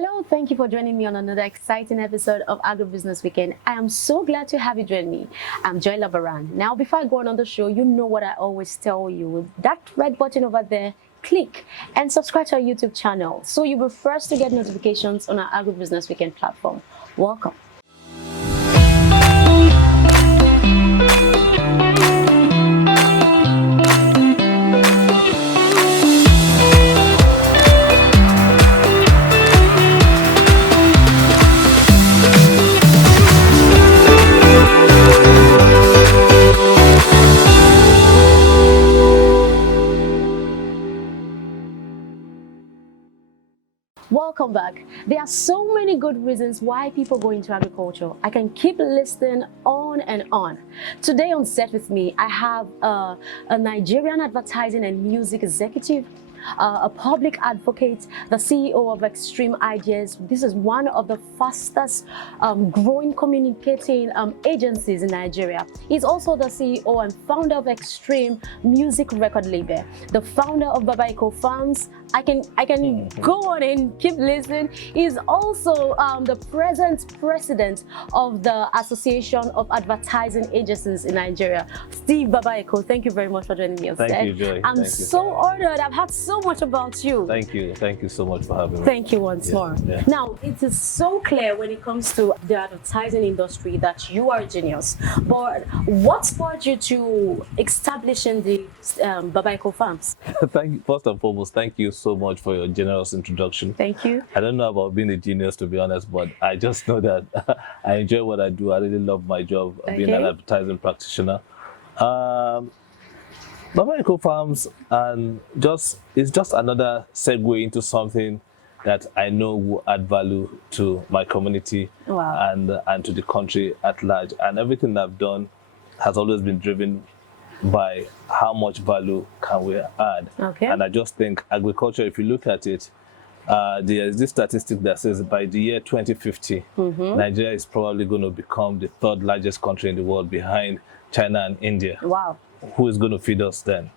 Hello, thank you for joining me on another exciting episode of Agribusiness Weekend. I am so glad to have you join me. I'm Joy Labaran. Now, before I go on the show, you know what I always tell you. That red button over there, click and subscribe to our YouTube channel so you'll be first to get notifications on our Agribusiness Weekend platform. Welcome. Welcome back. There are so many good reasons why people go into agriculture. I can keep listing on and on. Today on set with me, I have a Nigerian advertising and music executive, a public advocate, the CEO of Extreme Ideas. This is one of the fastest growing communicating agencies in Nigeria. He's also the CEO and founder of Extreme Music Record Label, the founder of Babaeko Farms. I can go on and keep listening. He's also the present president of the Association of Advertising Agencies in Nigeria. Steve Babaeko, thank you very much for joining me on set. Thank you, Joy. I'm so honored. I've heard so much about you. Thank you. Thank you so much for having me. Thank you once more. Yeah. Now, it is so clear when it comes to the advertising industry that you are a genius. But what spurred you to establishing the Babaeko Farms? First and foremost, thank you so much for your generous introduction. Thank you. I don't know about being a genius, to be honest, but I just know that I enjoy what I do. I really love my job of being an advertising practitioner. Babaeko Farms is just another segue into something that I know will add value to my community. Wow. and to the country at large. And everything I've done has always been driven by how much value can we add. Okay. And I just think agriculture, if you look at it, there is this statistic that says by the year 2050, Nigeria is probably going to become the third largest country in the world behind China and India. Wow. Who is going to feed us then?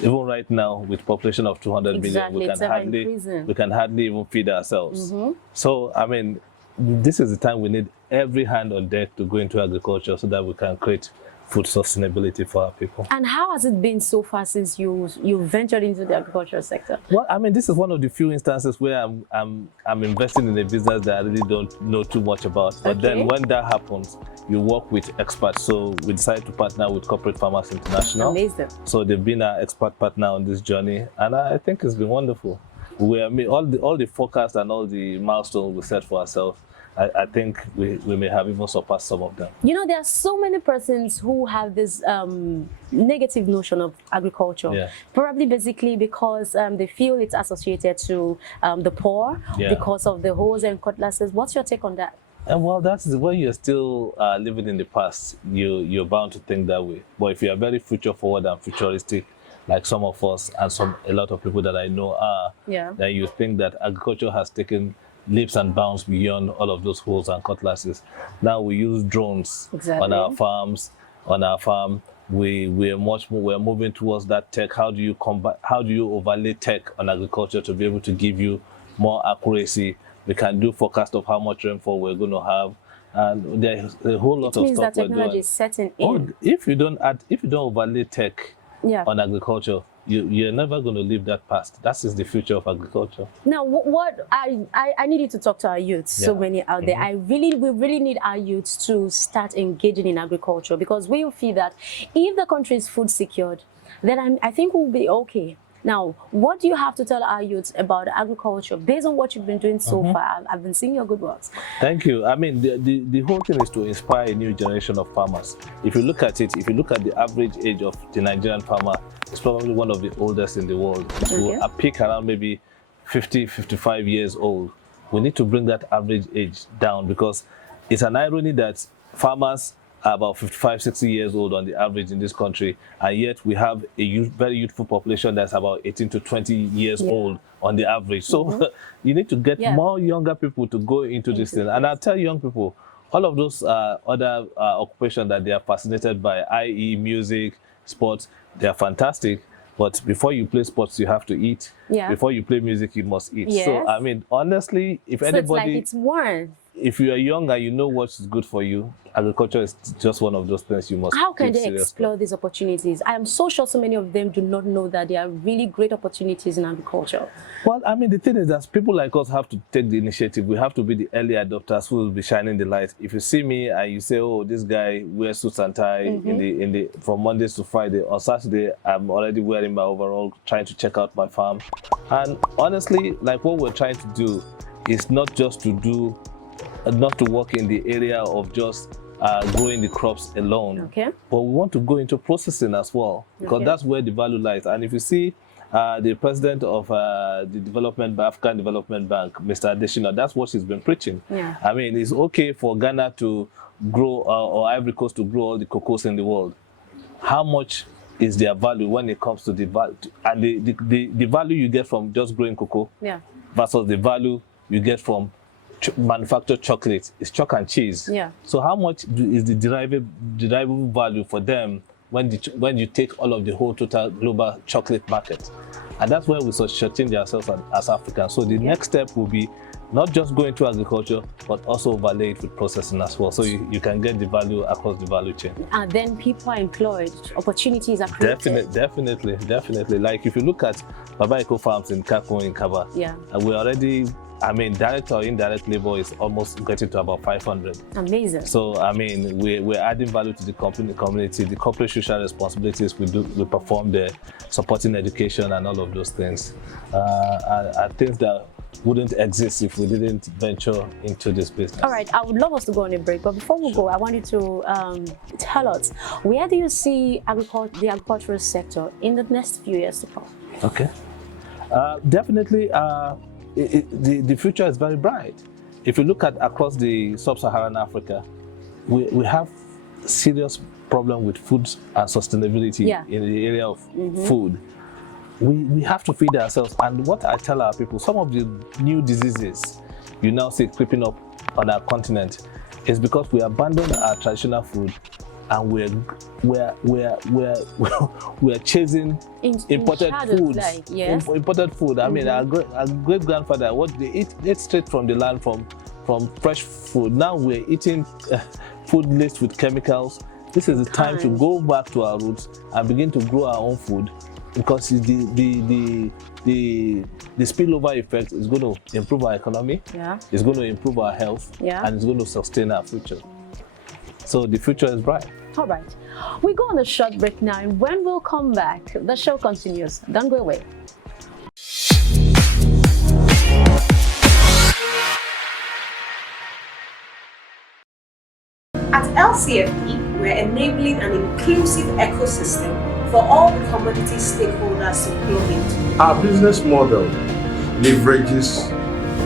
Even right now, with population of 200 million, we can hardly even feed ourselves. So, I mean, this is the time we need every hand on deck to go into agriculture so that we can create food sustainability for our people. And how has it been so far since you ventured into the agricultural sector? Well, I mean, this is one of the few instances where I'm investing in a business that I really don't know too much about. But then when that happens, you work with experts. So we decided to partner with Corporate Farmers International. Amazing. So they've been our expert partner on this journey, and I think it's been wonderful. All the forecasts and all the milestones we set for ourselves, I think we may have even surpassed some of them. You know, there are so many persons who have this negative notion of agriculture, probably basically because they feel it's associated to the poor because of the hoes and cutlasses. What's your take on that? Well, that's when you're still living in the past, you're bound to think that way. But if you are very future forward and futuristic, like some of us and a lot of people that I know are, then you think that agriculture has taken leaps and bounds beyond all of those hoes and cutlasses. Now we use drones on our farms. On our farm, we're moving towards that tech. How do you overlay tech on agriculture to be able to give you more accuracy? We can do forecast of how much rainfall we're going to have, and there's a whole lot of stuff we're doing. It means that technology is setting in. If you don't overlay tech on agriculture, you're never going to leave that past. That is the future of agriculture. Now, what I need you to talk to our youths, so many out there. We really need our youths to start engaging in agriculture, because we feel that if the country is food secured, then I think we'll be okay. Now, what do you have to tell our youths about agriculture based on what you've been doing so far? I've been seeing your good works. Thank you. I mean, the whole thing is to inspire a new generation of farmers. If you look at it, if you look at the average age of the Nigerian farmer, it's probably one of the oldest in the world. So a peak around maybe 50, 55 years old. We need to bring that average age down, because it's an irony that farmers are about 55, 60 years old on the average in this country, and yet we have a very youthful population that's about 18 to 20 years old on the average. So you need to get more younger people to go into this thing. And I'll tell young people, all of those other occupations that they are fascinated by, i.e. music, sports, they are fantastic. But before you play sports, you have to eat. Yeah. Before you play music, you must eat. Yes. So, I mean, honestly, if so anybody... it's one. If you are young and you know what's good for you, agriculture is just one of those things you must. How can they explore these opportunities? I am so sure so many of them do not know that there are really great opportunities in agriculture. Well, I mean, the thing is that people like us have to take the initiative. We have to be the early adopters who will be shining the light. If you see me and you say, "Oh, this guy wears suits and tie from Mondays to Friday," on Saturday I'm already wearing my overall, trying to check out my farm. And honestly, like what we're trying to do is not just to do. Not to work in the area of just growing the crops alone, okay, but we want to go into processing as well, because that's where the value lies. And if you see the president of the African Development Bank, Mr. Adesina, that's what he's been preaching. Yeah. I mean, it's okay for Ghana to grow or Ivory Coast to grow all the cocoas in the world. How much is their value when it comes to the value and the value you get from just growing cocoa versus the value you get from manufactured chocolate? Is chalk and cheese. Yeah. So how much is the derivable value for them when you take all of the whole total global chocolate market? And that's where we shortchange ourselves as Africans. So the next step will be not just go into agriculture, but also overlay it with processing as well. So you can get the value across the value chain. And then people are employed, opportunities are created. Definitely. Like if you look at Babaeko farms in Kako in Kaba, we're already, I mean, direct or indirect labor is almost getting to about 500. Amazing. So, I mean, we're adding value to the community, the corporate social responsibilities we perform there, supporting education and all of those things. Are things that wouldn't exist if we didn't venture into this business. All right, I would love us to go on a break, but before we go, I want you to tell us, where do you see the agricultural sector in the next few years to come? Okay. Definitely. The future is very bright. If you look at across the sub-Saharan Africa, we have serious problem with food and sustainability in the area of food. We have to feed ourselves. And what I tell our people, some of the new diseases you now see creeping up on our continent is because we abandoned our traditional food and we're chasing imported foods. Imported food. I mean, our great grandfather, what they ate straight from the land, from fresh food. Now we're eating food laced with chemicals. This is the time to go back to our roots and begin to grow our own food, because the spillover effect is going to improve our economy. It's going to improve our health. And it's going to sustain our future. So the future is bright. All right. We go on a short break now, and when we'll come back, the show continues. Don't go away. At LCFE, we're enabling an inclusive ecosystem for all the commodity stakeholders to flow into. Our business model leverages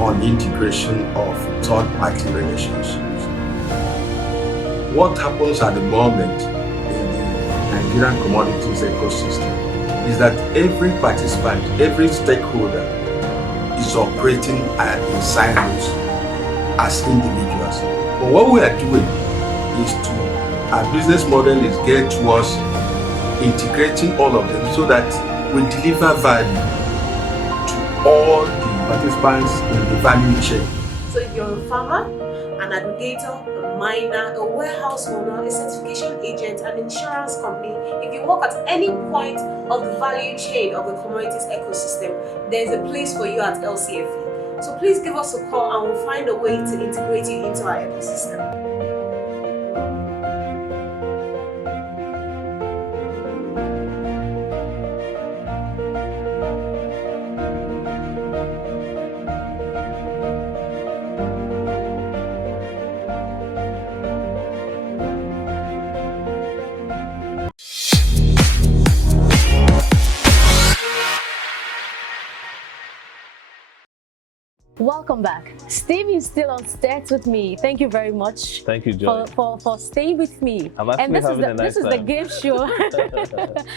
on integration of third-party relationships. What happens at the moment in the Nigerian commodities ecosystem is that every participant, every stakeholder is operating in silos as individuals. But what we are doing is our business model is geared towards integrating all of them so that we deliver value to all the participants in the value chain. So if you're a farmer, an aggregator, a miner, a warehouse owner, a certification agent, an insurance company, if you work at any point of the value chain of the commodities ecosystem, there's a place for you at LCFE. So please give us a call and we'll find a way to integrate you into our ecosystem. Welcome back. Steve is still on stage with me. Thank you very much. Thank you, Joy. For staying with me. I'm actually This is the game show.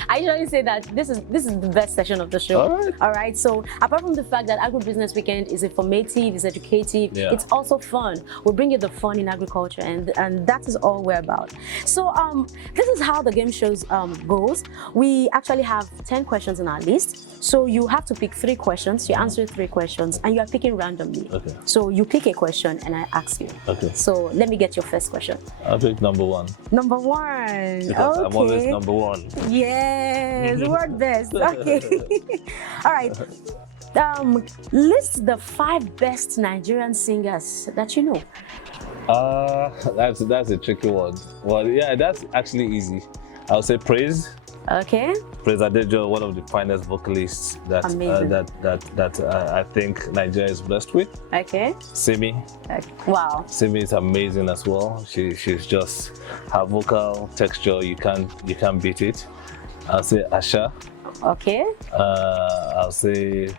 I usually say that this is the best session of the show. All right. So apart from the fact that Agribusiness Weekend is informative, it's educative, it's also fun. We bring you the fun in agriculture, and that is all we're about. So this is how the game shows goes. We actually have 10 questions on our list. So you have to pick 3 questions. You answer 3 questions, and you are picking randomly. Okay. So you pick a question, and I ask you. Okay. So let me get your first question. I'll pick number 1. Number 1. Because I'm always number 1. Yes, word best. Okay. All right. List the 5 best Nigerian singers that you know. That's a tricky one. Well, yeah, that's actually easy. I'll say Praise. Okay. Praise Adejo, one of the finest vocalists that I think Nigeria is blessed with. Okay. Simi. Wow. Simi is amazing as well. She's just, her vocal texture, you can't beat it. I'll say Asha. Okay. I'll say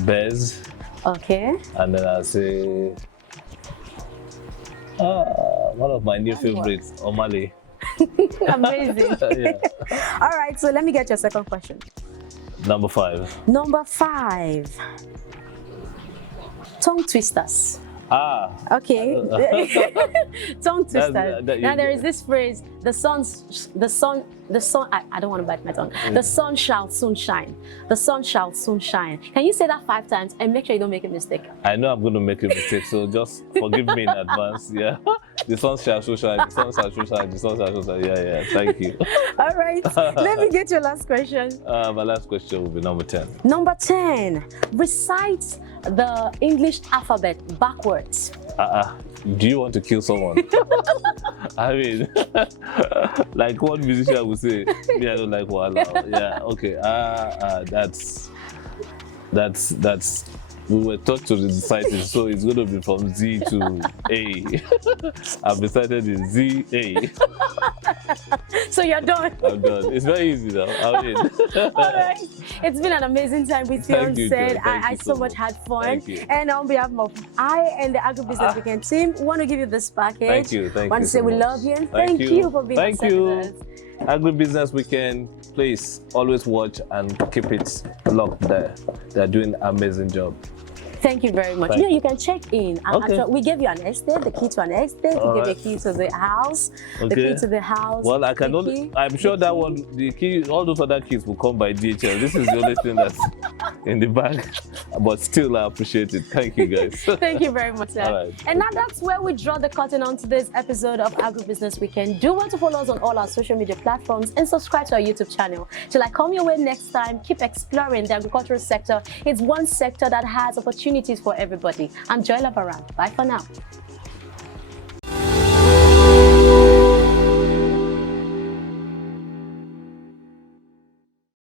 Bez. Okay. And then I'll say one of my new favorites, Omale. Amazing. All right, so let me get your second question. Number 5. Number 5. Tongue twisters. Okay. Tongue twisters. Now there is this phrase: the sun. I don't want to bite my tongue. The sun shall soon shine. The sun shall soon shine. Can you say that 5 times and make sure you don't make a mistake? I know I'm going to make a mistake, so just forgive me in advance. Yeah. The sun shall soon shine. The sun shall soon shine. The sun shall soon shine. Yeah. Thank you. All right. Let me get your last question. My last question will be number 10. Number 10. Recite the English alphabet backwards. Do you want to kill someone? I mean, like one musician would say, me, I don't like Wala. Yeah, okay. That's. We were taught to recite it, so it's going to be from Z to A. I've decided it's Z A. So you're done. I'm done. It's very easy though. I mean. All right. It's been an amazing time with you on set. I so much had fun. And on behalf of I and the Agribusiness Weekend team, want to give you this package. Thank you. Want to say we love you and thank you for being on set with us. Agribusiness Weekend, please always watch and keep it locked there. They're doing an amazing job. Thank you very much. You can check in. We gave you an estate, the key to an estate. We gave you a key to the house, the key to the house. Well, I can only, I'm sure that one, the key, all those other keys will come by DHL. This is the only thing that's in the bag. But still, I appreciate it. Thank you, guys. Thank you very much, sir. And now that's where we draw the curtain on today's episode of Agribusiness Weekend. Do want to follow us on all our social media platforms and subscribe to our YouTube channel. Till I come your way next time, keep exploring the agricultural sector. It's one sector that has opportunities for everybody. I'm Joy Labaran. Bye for now.